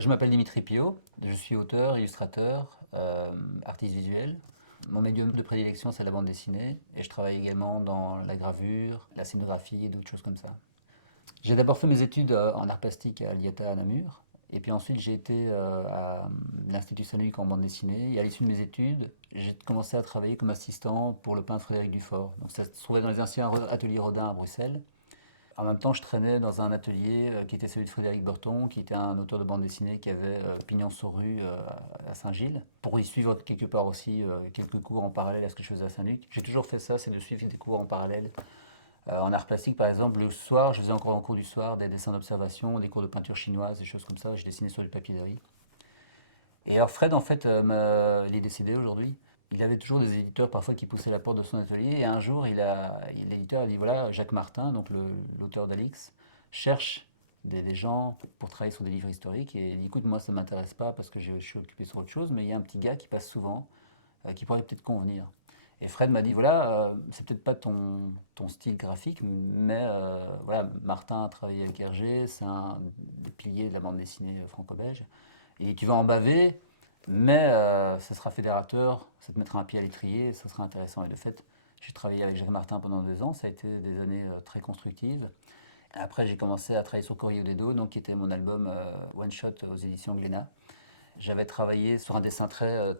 Je m'appelle Dimitri Pio, je suis auteur, illustrateur, artiste visuel. Mon médium de prédilection, c'est la bande dessinée, et je travaille également dans la gravure, la scénographie et d'autres choses comme ça. J'ai d'abord fait mes études en art plastique à l'IATA à Namur, et puis ensuite j'ai été à l'Institut Saint-Luc en bande dessinée, et à l'issue de mes études, j'ai commencé à travailler comme assistant pour le peintre Frédéric Dufort. Donc ça se trouvait dans les anciens ateliers Rodin à Bruxelles. En même temps, je traînais dans un atelier qui était celui de Frédéric Berton, qui était un auteur de bande dessinée qui avait pignon sur rue à Saint-Gilles, pour y suivre quelque part aussi quelques cours en parallèle à ce que je faisais à Saint-Luc. J'ai toujours fait ça, c'est de suivre des cours en parallèle. En art plastique, par exemple, le soir, je faisais encore en cours du soir des dessins d'observation, des cours de peinture chinoise, des choses comme ça. Je dessinais sur du papier de riz. Et alors Fred, en fait, il est décédé aujourd'hui. Il avait toujours des éditeurs parfois qui poussaient la porte de son atelier. Et un jour, l'éditeur a dit, voilà, Jacques Martin, donc l'auteur d'Alix, cherche des gens pour travailler sur des livres historiques. Et il dit, écoute, moi, ça ne m'intéresse pas parce que je suis occupé sur autre chose, mais il y a un petit gars qui passe souvent, qui pourrait peut-être convenir. Et Fred m'a dit, voilà, c'est peut-être pas ton style graphique, mais voilà, Martin a travaillé avec Hergé, c'est un des piliers de la bande dessinée franco-belge. Et tu vas en baver, mais ça sera fédérateur, ça te mettra un pied à l'étrier, ça sera intéressant. Et de fait, j'ai travaillé avec Jacques Martin pendant 2 ans, ça a été des années très constructives. Et après, j'ai commencé à travailler sur Courrier des Dos, donc qui était mon album One Shot aux éditions Glénat. J'avais travaillé sur un dessin très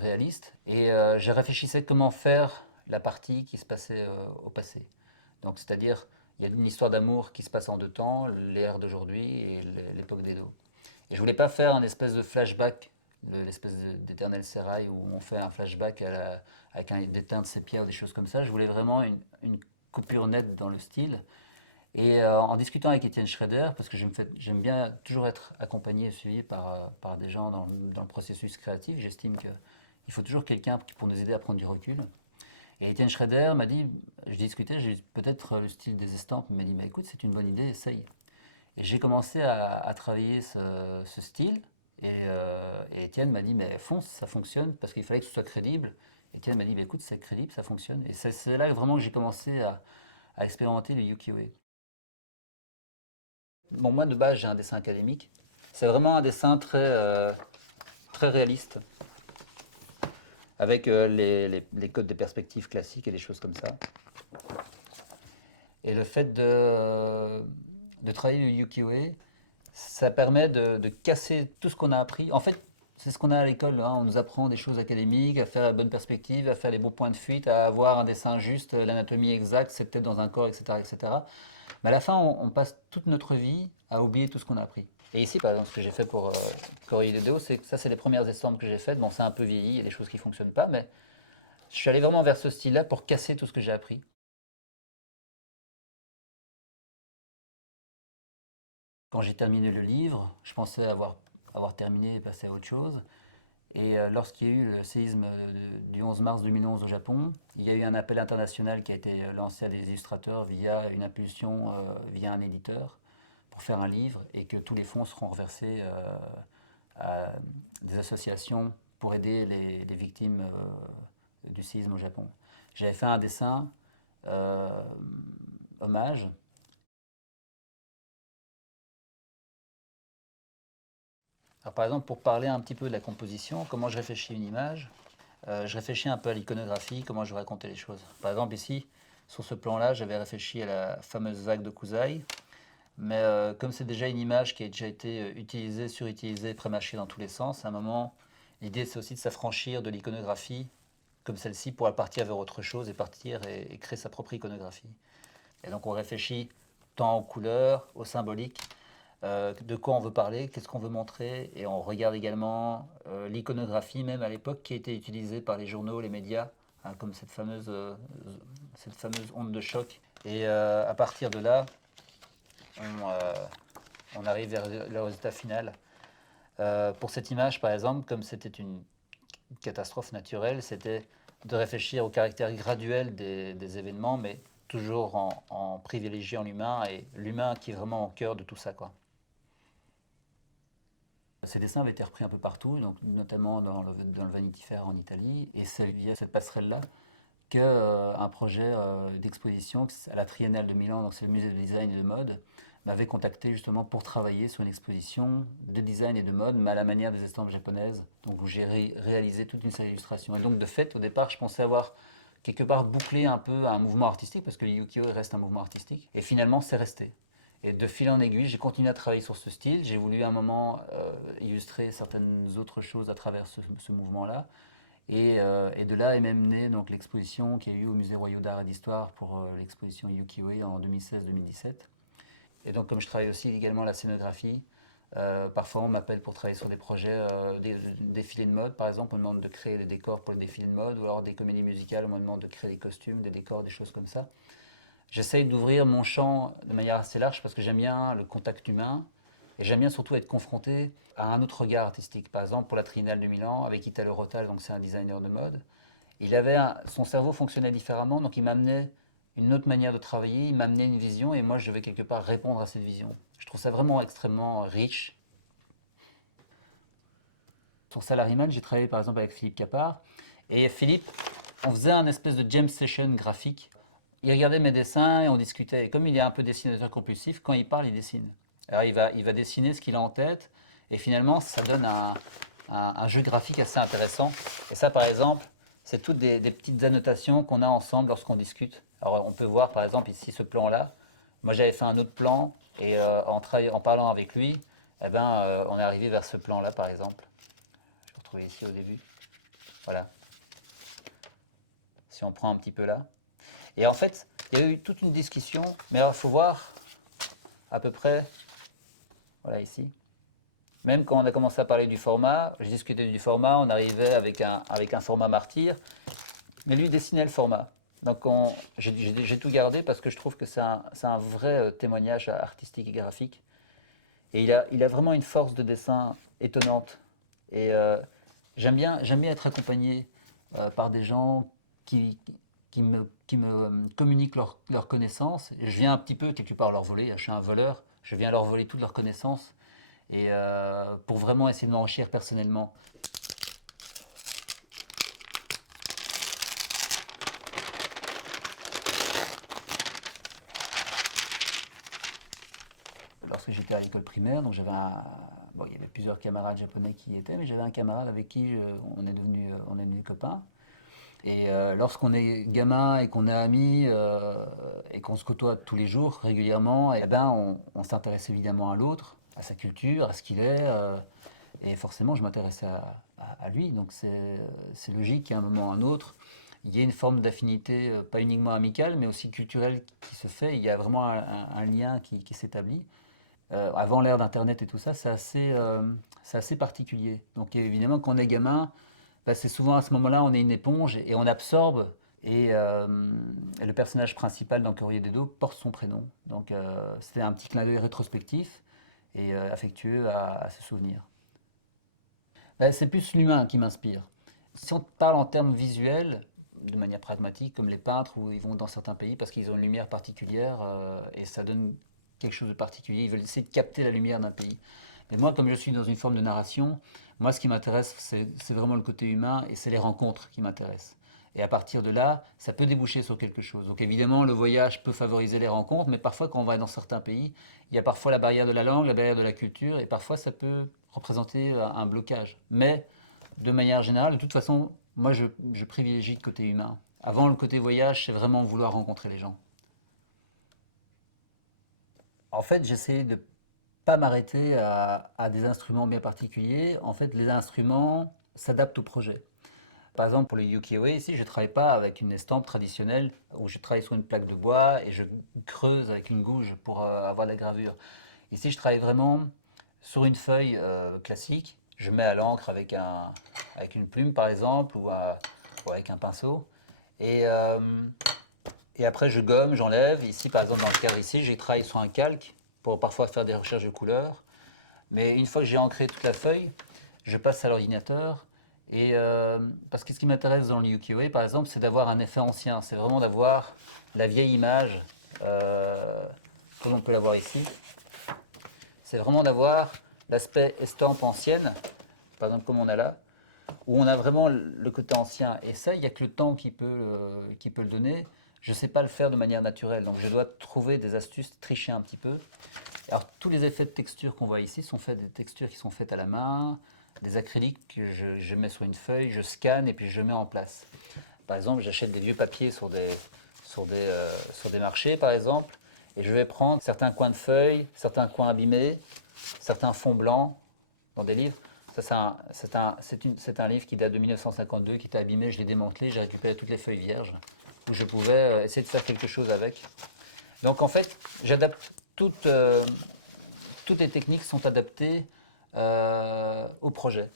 réaliste et je réfléchissais comment faire la partie qui se passait au passé. Donc, c'est-à-dire, il y a une histoire d'amour qui se passe en deux temps, l'ère d'aujourd'hui et l'époque d'Edo. Et je voulais pas faire un espèce de flashback, l'espèce d'éternel sérail où on fait un flashback avec des teintes sépia ou des choses comme ça. Je voulais vraiment une coupure nette dans le style. Et en discutant avec Étienne Schrader, parce que j'aime bien toujours être accompagné et suivi par des gens dans le processus créatif, j'estime qu'il faut toujours quelqu'un pour nous aider à prendre du recul. Et Étienne Schrader m'a dit, je discutais, j'ai dit peut-être le style des estampes, il m'a dit, mais écoute, c'est une bonne idée, essaye. Et j'ai commencé à travailler ce style. Et Étienne m'a dit, mais fonce, ça fonctionne, parce qu'il fallait que ce soit crédible. Étienne m'a dit, bah, écoute, c'est crédible, ça fonctionne. Et c'est là vraiment que j'ai commencé à expérimenter le ukiyo-e. Bon, moi, de base, j'ai un dessin académique. C'est vraiment un dessin très réaliste, avec les codes de perspective classiques et des choses comme ça. Et le fait de travailler le ukiyo-e, ça permet de casser tout ce qu'on a appris. En fait, c'est ce qu'on a à l'école, hein. On nous apprend des choses académiques, à faire la bonne perspective, à faire les bons points de fuite, à avoir un dessin juste, l'anatomie exacte, c'est peut-être dans un corps, etc., etc. Mais à la fin, on passe toute notre vie à oublier tout ce qu'on a appris. Et ici, par exemple, ce que j'ai fait pour Corriere Deo, c'est que ça, c'est les premières estampes que j'ai faites. Bon, c'est un peu vieilli, il y a des choses qui ne fonctionnent pas, mais je suis allé vraiment vers ce style-là pour casser tout ce que j'ai appris. Quand j'ai terminé le livre, je pensais avoir terminé et passer à autre chose. Et lorsqu'il y a eu le séisme du 11 mars 2011 au Japon, il y a eu un appel international qui a été lancé à des illustrateurs via une impulsion, via un éditeur, pour faire un livre et que tous les fonds seront reversés à des associations pour aider les victimes du séisme au Japon. J'avais fait un dessin euh, hommage. Alors, par exemple, pour parler un petit peu de la composition, comment je réfléchis une image, je réfléchis un peu à l'iconographie, comment je vais raconter les choses. Par exemple, ici, sur ce plan-là, j'avais réfléchi à la fameuse vague de Kusai, mais comme c'est déjà une image qui a déjà été utilisée, surutilisée, prémâchée dans tous les sens, à un moment, l'idée c'est aussi de s'affranchir de l'iconographie comme celle-ci pour partir vers autre chose et partir et créer sa propre iconographie. Et donc on réfléchit tant aux couleurs, aux symboliques, de quoi on veut parler, qu'est-ce qu'on veut montrer, et on regarde également l'iconographie même à l'époque qui a été utilisée par les journaux, les médias, hein, comme cette fameuse onde de choc. Et à partir de là, on, euh, on arrive vers le résultat final. Pour cette image, par exemple, comme c'était une catastrophe naturelle, c'était de réfléchir au caractère graduel des événements, mais toujours en privilégiant l'humain, et l'humain qui est vraiment au cœur de tout ça, quoi. Ces dessins avaient été repris un peu partout, donc notamment dans le Vanity Fair en Italie, et c'est via cette passerelle-là qu'un projet d'exposition à la Triennale de Milan, donc c'est le musée de design et de mode, m'avait contacté justement pour travailler sur une exposition de design et de mode, mais à la manière des estampes japonaises, donc où j'ai réalisé toute une série d'illustrations. Et donc de fait, au départ, je pensais avoir quelque part bouclé un peu un mouvement artistique, parce que le ukiyo reste un mouvement artistique, et finalement c'est resté. Et de fil en aiguille, j'ai continué à travailler sur ce style. J'ai voulu à un moment illustrer certaines autres choses à travers ce mouvement-là. Et de là est même née donc l'exposition qui a eu au Musée Royal d'Art et d'Histoire pour l'exposition Ukiyo-e en 2016-2017. Et donc comme je travaille aussi également la scénographie, parfois on m'appelle pour travailler sur des projets, des défilés de mode par exemple, on me demande de créer des décors pour les défilés de mode, ou alors des comédies musicales, on me demande de créer des costumes, des décors, des choses comme ça. J'essaye d'ouvrir mon champ de manière assez large parce que j'aime bien le contact humain et j'aime bien surtout être confronté à un autre regard artistique. Par exemple, pour la Triennale de Milan, avec Italo Rotal, donc c'est un designer de mode, son cerveau fonctionnait différemment, donc il m'amenait une autre manière de travailler, il m'amenait une vision et moi je vais quelque part répondre à cette vision. Je trouve ça vraiment extrêmement riche. Sur Salaryman, j'ai travaillé par exemple avec Philippe Capard et Philippe, on faisait un espèce de jam session graphique. Il regardait mes dessins et on discutait. Et comme il est un peu dessinateur compulsif, quand il parle, il dessine. Alors il va dessiner ce qu'il a en tête et finalement ça donne un jeu graphique assez intéressant. Et ça par exemple, c'est toutes des petites annotations qu'on a ensemble lorsqu'on discute. Alors on peut voir par exemple ici ce plan-là. Moi j'avais fait un autre plan et en parlant avec lui, eh ben, on est arrivé vers ce plan-là par exemple. Je vais retrouver ici au début. Voilà. Si on prend un petit peu là. Et en fait, il y a eu toute une discussion, mais il faut voir à peu près, voilà ici. Même quand on a commencé à parler du format, je discutais du format, on arrivait avec un format martyr, mais lui dessinait le format. Donc j'ai tout gardé parce que je trouve que c'est un vrai témoignage artistique et graphique. Et il a vraiment une force de dessin étonnante. Et j'aime bien être accompagné par des gens qui me communiquent leurs connaissances. Et je viens un petit peu quelque part leur voler. Je suis un voleur. Je viens leur voler toutes leurs connaissances et pour vraiment essayer de m'enrichir personnellement. Lorsque j'étais à l'école primaire, donc bon, il y avait plusieurs camarades japonais qui y étaient, mais j'avais un camarade avec qui on est devenus copains. Et lorsqu'on est gamin et qu'on est amis et qu'on se côtoie tous les jours régulièrement, et ben on s'intéresse évidemment à l'autre, à sa culture, à ce qu'il est. Et forcément, je m'intéressais à lui. Donc c'est logique qu'à un moment ou à un autre, il y ait une forme d'affinité, pas uniquement amicale, mais aussi culturelle qui se fait. Il y a vraiment un lien qui s'établit. Avant l'ère d'Internet et tout ça, c'est assez particulier. Donc évidemment, quand on est gamin, bah, c'est souvent à ce moment-là, on est une éponge et on absorbe. Et le personnage principal dans Courrier des Dos porte son prénom. Donc c'était un petit clin d'œil rétrospectif et affectueux à se souvenir. Bah, c'est plus l'humain qui m'inspire. Si on parle en termes visuels, de manière pragmatique, comme les peintres, où ils vont dans certains pays parce qu'ils ont une lumière particulière et ça donne quelque chose de particulier. Ils veulent essayer de capter la lumière d'un pays. Mais moi, comme je suis dans une forme de narration, moi, ce qui m'intéresse, c'est vraiment le côté humain et c'est les rencontres qui m'intéressent. Et à partir de là, ça peut déboucher sur quelque chose. Donc évidemment, le voyage peut favoriser les rencontres, mais parfois, quand on va dans certains pays, il y a parfois la barrière de la langue, la barrière de la culture, et parfois, ça peut représenter un blocage. Mais de manière générale, de toute façon, moi, je privilégie le côté humain. Avant, le côté voyage, c'est vraiment vouloir rencontrer les gens. En fait, j'essaie de pas m'arrêter à des instruments bien particuliers. En fait, les instruments s'adaptent au projet. Par exemple, pour le ukiyo-e, ici, je ne travaille pas avec une estampe traditionnelle où je travaille sur une plaque de bois et je creuse avec une gouge pour avoir la gravure. Ici, je travaille vraiment sur une feuille classique. Je mets à l'encre avec une plume, par exemple, ou avec un pinceau. Et, euh, et après, je gomme, j'enlève. Ici, par exemple, dans le cadre ici, j'ai travaillé sur un calque pour parfois faire des recherches de couleurs. Mais une fois que j'ai ancré toute la feuille, je passe à l'ordinateur. Et parce que ce qui m'intéresse dans le ukiyo-e, par exemple, c'est d'avoir un effet ancien. C'est vraiment d'avoir la vieille image, comme on peut la voir ici. C'est vraiment d'avoir l'aspect estampe ancienne, par exemple comme on a là, où on a vraiment le côté ancien. Et ça, il n'y a que le temps qui peut le donner. Je ne sais pas le faire de manière naturelle, donc je dois trouver des astuces, tricher un petit peu. Alors, tous les effets de texture qu'on voit ici sont faits des textures qui sont faites à la main, des acryliques que je mets sur une feuille, je scanne et puis je mets en place. Par exemple, j'achète des vieux papiers sur des marchés, par exemple, et je vais prendre certains coins de feuilles, certains coins abîmés, certains fonds blancs dans des livres. Ça, c'est un livre qui date de 1952, qui était abîmé, je l'ai démantelé, j'ai récupéré toutes les feuilles vierges, où je pouvais essayer de faire quelque chose avec. Donc en fait, j'adapte toutes les techniques sont adaptées au projet.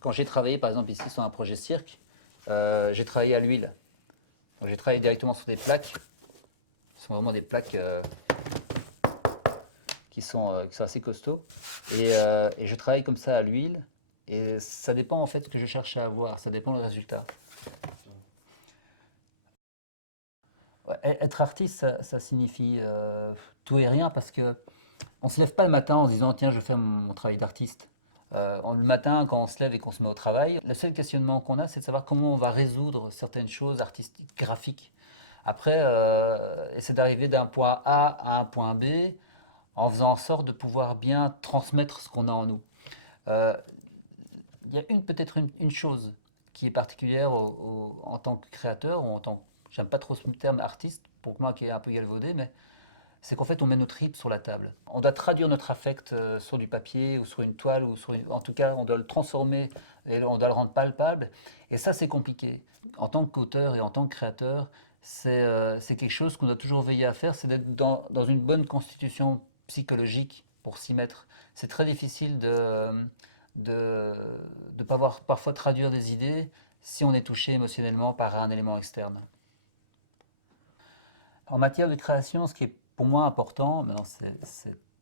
Quand j'ai travaillé par exemple ici sur un projet cirque, j'ai travaillé à l'huile. Donc j'ai travaillé directement sur des plaques. Ce sont vraiment des plaques qui sont assez costauds. Et je travaille comme ça à l'huile. Et ça dépend en fait de ce que je cherche à avoir, ça dépend du résultat. Ouais, être artiste, ça signifie tout et rien parce que on se lève pas le matin en se disant tiens, je fais mon travail d'artiste. Le matin, quand on se lève et qu'on se met au travail, le seul questionnement qu'on a, c'est de savoir comment on va résoudre certaines choses artistiques, graphiques. Après, essayer d'arriver d'un point A à un point B en faisant en sorte de pouvoir bien transmettre ce qu'on a en nous. Euh, Il y a peut-être une chose qui est particulière en tant que créateur, ou en tant que, j'aime pas trop ce terme artiste, pour moi qui est un peu galvaudé, mais c'est qu'en fait on met nos tripes sur la table. On doit traduire notre affect sur du papier ou sur une toile, en tout cas on doit le transformer et on doit le rendre palpable. Et ça c'est compliqué. En tant qu'auteur et en tant que créateur, c'est quelque chose qu'on doit toujours veiller à faire, c'est d'être dans une bonne constitution psychologique pour s'y mettre. C'est très difficile de ne pas voir parfois traduire des idées si on est touché émotionnellement par un élément externe. En matière de création, ce qui est pour moi important, maintenant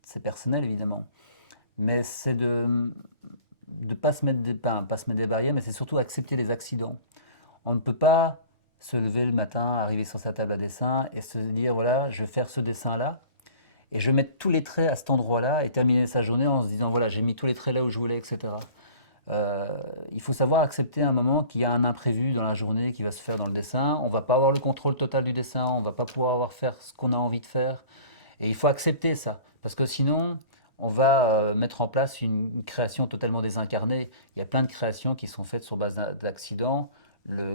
c'est personnel évidemment, mais c'est de ne pas se mettre pas se mettre des barrières, mais c'est surtout accepter les accidents. On ne peut pas se lever le matin, arriver sur sa table à dessin et se dire voilà, je vais faire ce dessin-là et je vais mettre tous les traits à cet endroit-là et terminer sa journée en se disant voilà, j'ai mis tous les traits là où je voulais, etc. Euh, il faut savoir accepter un moment qu'il y a un imprévu dans la journée qui va se faire dans le dessin. On ne va pas avoir le contrôle total du dessin, on ne va pas pouvoir faire ce qu'on a envie de faire. Et il faut accepter ça, parce que sinon, on va mettre en place une création totalement désincarnée. Il y a plein de créations qui sont faites sur base d'accidents.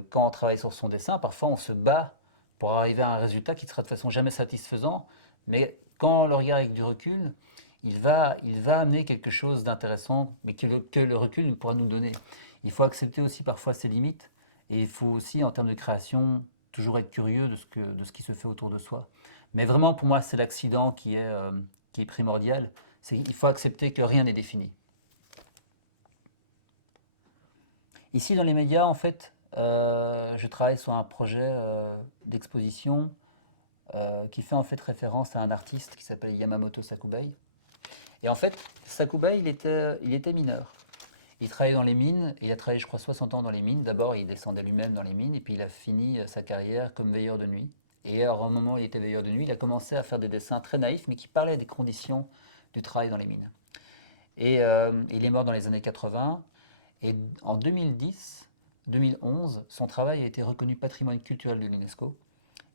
Quand on travaille sur son dessin, parfois on se bat pour arriver à un résultat qui ne sera de toute façon jamais satisfaisant, mais quand on le regarde avec du recul, il va amener quelque chose d'intéressant, mais que le recul pourra nous donner. Il faut accepter aussi parfois ses limites, et il faut aussi, en termes de création, toujours être curieux de ce qui se fait autour de soi. Mais vraiment, pour moi, c'est l'accident qui est primordial. Il faut accepter que rien n'est défini. Ici, dans les médias, en fait, je travaille sur un projet d'exposition qui fait en fait référence à un artiste qui s'appelle Yamamoto Sakubai. Et en fait, Sakubai, il était mineur. Il travaillait dans les mines, il a travaillé, je crois, 60 ans dans les mines. D'abord, il descendait lui-même dans les mines, et puis il a fini sa carrière comme veilleur de nuit. Et alors, au moment où il était veilleur de nuit, il a commencé à faire des dessins très naïfs, mais qui parlaient des conditions du travail dans les mines. Et il est mort dans les années 80. Et en 2010, 2011, son travail a été reconnu patrimoine culturel de l'UNESCO.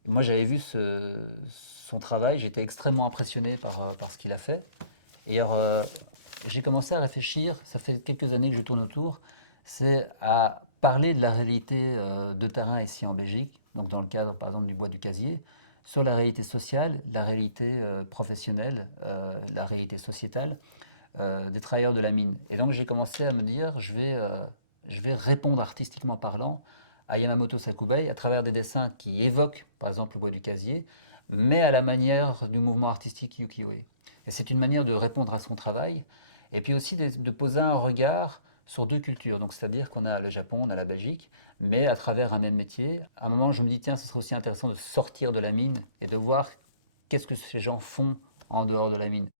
Moi, j'avais vu son travail, j'étais extrêmement impressionné par ce qu'il a fait. Et alors, j'ai commencé à réfléchir, ça fait quelques années que je tourne autour, c'est à parler de la réalité de terrain ici en Belgique, donc dans le cadre par exemple du Bois du Casier, sur la réalité sociale, la réalité professionnelle, la réalité sociétale des travailleurs de la mine. Et donc j'ai commencé à me dire, je vais répondre artistiquement parlant à Yamamoto Sakubai à travers des dessins qui évoquent par exemple le Bois du Casier, mais à la manière du mouvement artistique ukiyo-e. Et c'est une manière de répondre à son travail, et puis aussi de poser un regard sur deux cultures. Donc c'est-à-dire qu'on a le Japon, on a la Belgique, mais à travers un même métier. À un moment, je me dis, tiens, ce serait aussi intéressant de sortir de la mine et de voir qu'est-ce que ces gens font en dehors de la mine.